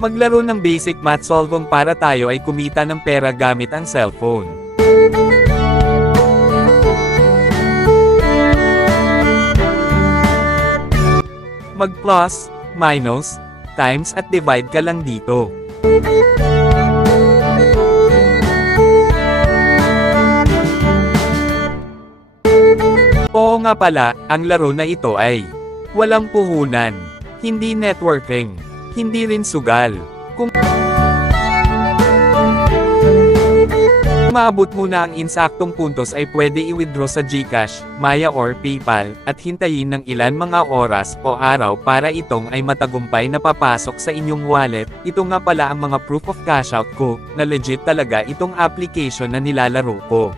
Maglaro ng basic math solving para tayo ay kumita ng pera gamit ang cellphone. Mag-plus, minus, times at divide ka lang dito. Oo nga pala, ang laro na ito ay walang puhunan, hindi networking, hindi rin sugal. Kung maabot mo na ang insaktong puntos ay pwede i-withdraw sa GCash, Maya or PayPal, at hintayin ng ilan mga oras o araw para itong ay matagumpay na papasok sa inyong wallet. Ito nga pala ang mga proof of cash out ko, na legit talaga itong application na nilalaro ko.